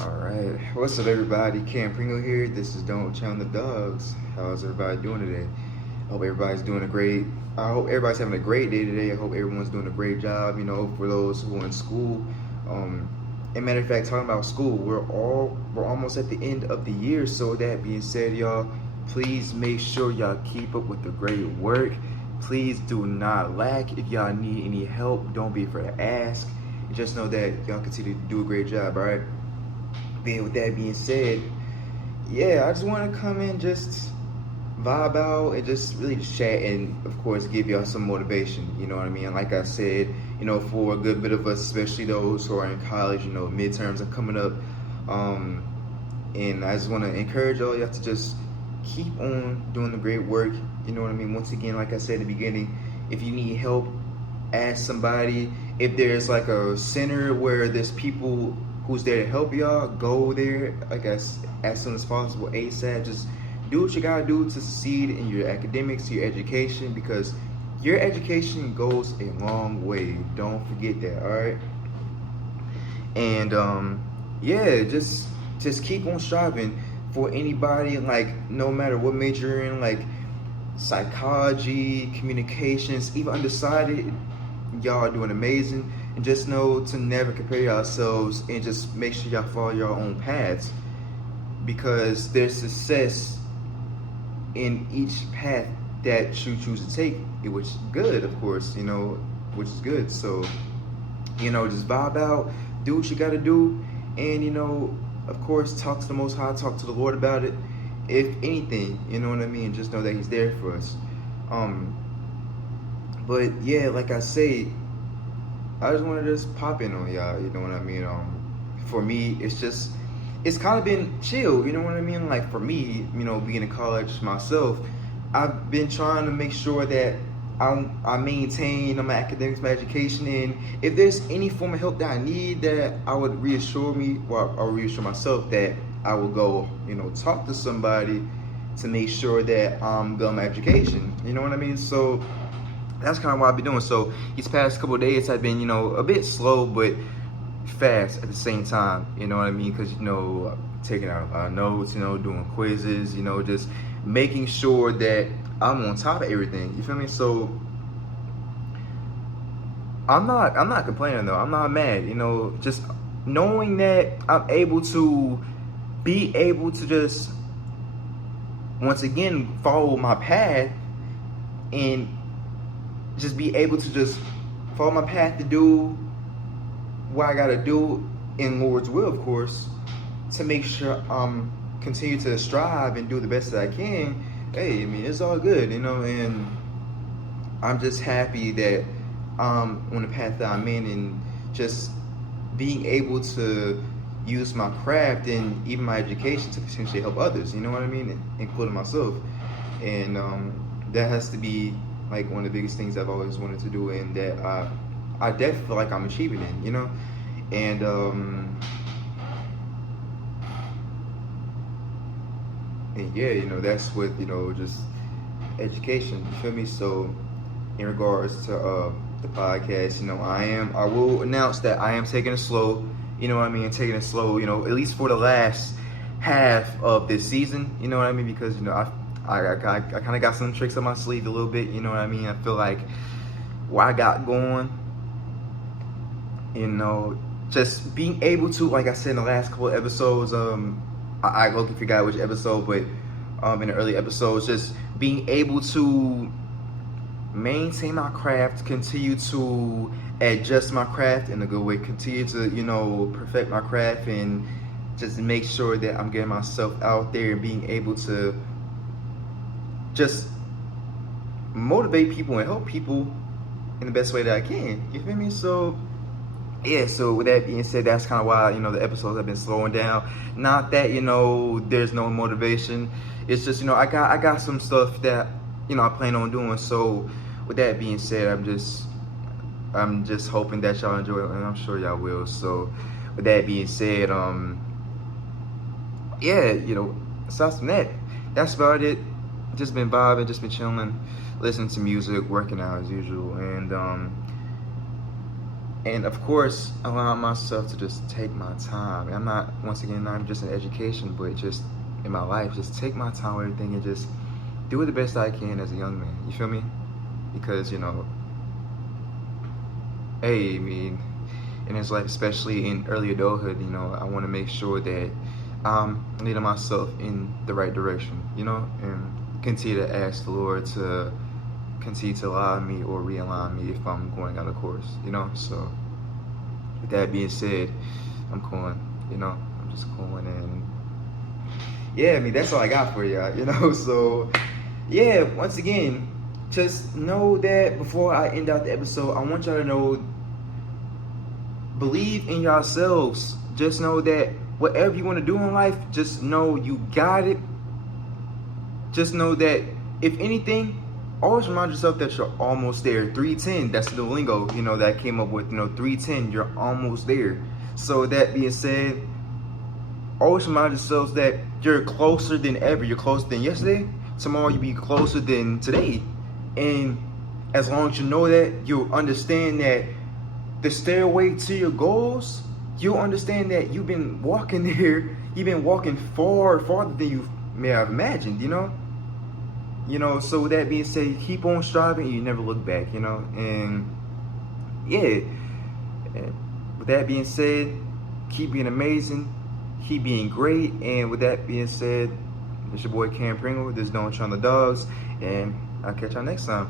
Alright, what's up everybody? Cam Pringle here. This is Don't Challenge the Dawgs. How's everybody doing today? Hope everybody's doing a great I hope everybody's having a great day today. I hope everyone's doing a great job, for those who are in school. And matter of fact, talking about school, we're almost at the end of the year. So that being said, y'all, please make sure y'all keep up with the great work. Please do not lack. If y'all need any help, don't be afraid to ask. Just know that y'all continue to do a great job, alright? With that being said, yeah, I just want to come in, just vibe out, and just really just chat, and of course give y'all some motivation. You know what I mean? Like I said, for a good bit of us, especially those who are in college, midterms are coming up, and I just want to encourage all y'all to just keep on doing the great work. You know what I mean? Once again, like I said in the beginning, if you need help, ask somebody. If there's like a center where there's people who's there to help y'all, go there like as soon as possible, ASAP. Just do what you gotta do to succeed in your academics, your education, because your education goes a long way. Don't forget that, all right? And yeah, just keep on striving. For anybody, like, no matter what major you're in, like psychology, communications, even undecided, y'all are doing amazing. And just know to never compare yourselves, and just make sure y'all follow your own paths, because there's success in each path that you choose to take, which is good, of course, which is good. So, just vibe out, do what you gotta do, and, of course, talk to the Most High, talk to the Lord about it. If anything, you know what I mean? Just know that He's there for us. But yeah, like I say, I just want to just pop in on y'all, you know what I mean? For me, it's kind of been chill, you know what I mean? Like for me, being in college myself, I've been trying to make sure that I maintain my academics, my education, and if there's any form of help that I need, that I would reassure myself that I will go, talk to somebody to make sure that I'm good on my education, you know what I mean? So that's kind of what I've been doing. So these past couple of days I've been, a bit slow but fast at the same time. You know what I mean? Because taking out notes, doing quizzes, just making sure that I'm on top of everything. You feel me? So I'm not complaining though. I'm not mad. Just knowing that I'm able to just once again follow my path, and just be able to just follow my path to do what I gotta do in Lord's will, of course, to make sure continue to strive and do the best that I can. Hey, I mean, it's all good, and I'm just happy that on the path that I'm in, and just being able to use my craft and even my education to potentially help others, you know what I mean, including myself. And that has to be like one of the biggest things I've always wanted to do, and that I definitely feel like I'm achieving it, and yeah, that's with just education. You feel me? So in regards to the podcast, I will announce that I am taking it slow. You know what I mean? Taking it slow. At least for the last half of this season. You know what I mean? Because I kind of got some tricks up my sleeve a little bit, you know what I mean? I feel like what I got going, just being able to, like I said in the last couple of episodes, I look forgot which episode, but in the early episodes, just being able to maintain my craft, continue to adjust my craft in a good way, continue to, perfect my craft, and just make sure that I'm getting myself out there and being able to just motivate people and help people in the best way that I can. You feel me? So yeah, so with that being said, that's kind of why the episodes have been slowing down. Not that there's no motivation. It's just I got some stuff that I plan on doing. So with that being said, I'm just hoping that y'all enjoy it, and I'm sure y'all will. So with that being said, yeah, aside from that, that's about it. Just been vibing, just been chilling, listening to music, working out as usual, and And of course, allowing myself to just take my time. I'm not, once again, not just in education, but just in my life, just take my time with everything and just do it the best I can as a young man. You feel me? Because, hey, I mean, in his life, especially in early adulthood, I want to make sure that I'm leading myself in the right direction, and continue to ask the Lord to continue to allow me or realign me if I'm going out of course, So with that being said, I'm calling, I'm just calling, and yeah, I mean, that's all I got for y'all, So yeah, once again, just know that before I end out the episode, I want y'all to know, believe in yourselves. Just know that whatever you want to do in life, just know you got it. Just know that if anything, always remind yourself that you're almost there. 310, that's the lingo, that came up with, 310, you're almost there. So that being said, always remind yourselves that you're closer than ever. You're closer than yesterday. Tomorrow you'll be closer than today. And as long as you know that, you'll understand that the stairway to your goals, you'll understand that you've been walking there. You've been walking farther than you may have imagined, So with that being said, keep on striving and you never look back, And yeah, and with that being said, keep being amazing, keep being great. And with that being said, it's your boy Cam Pringle. This is Don't Chum the Dawgs, and I'll catch y'all next time.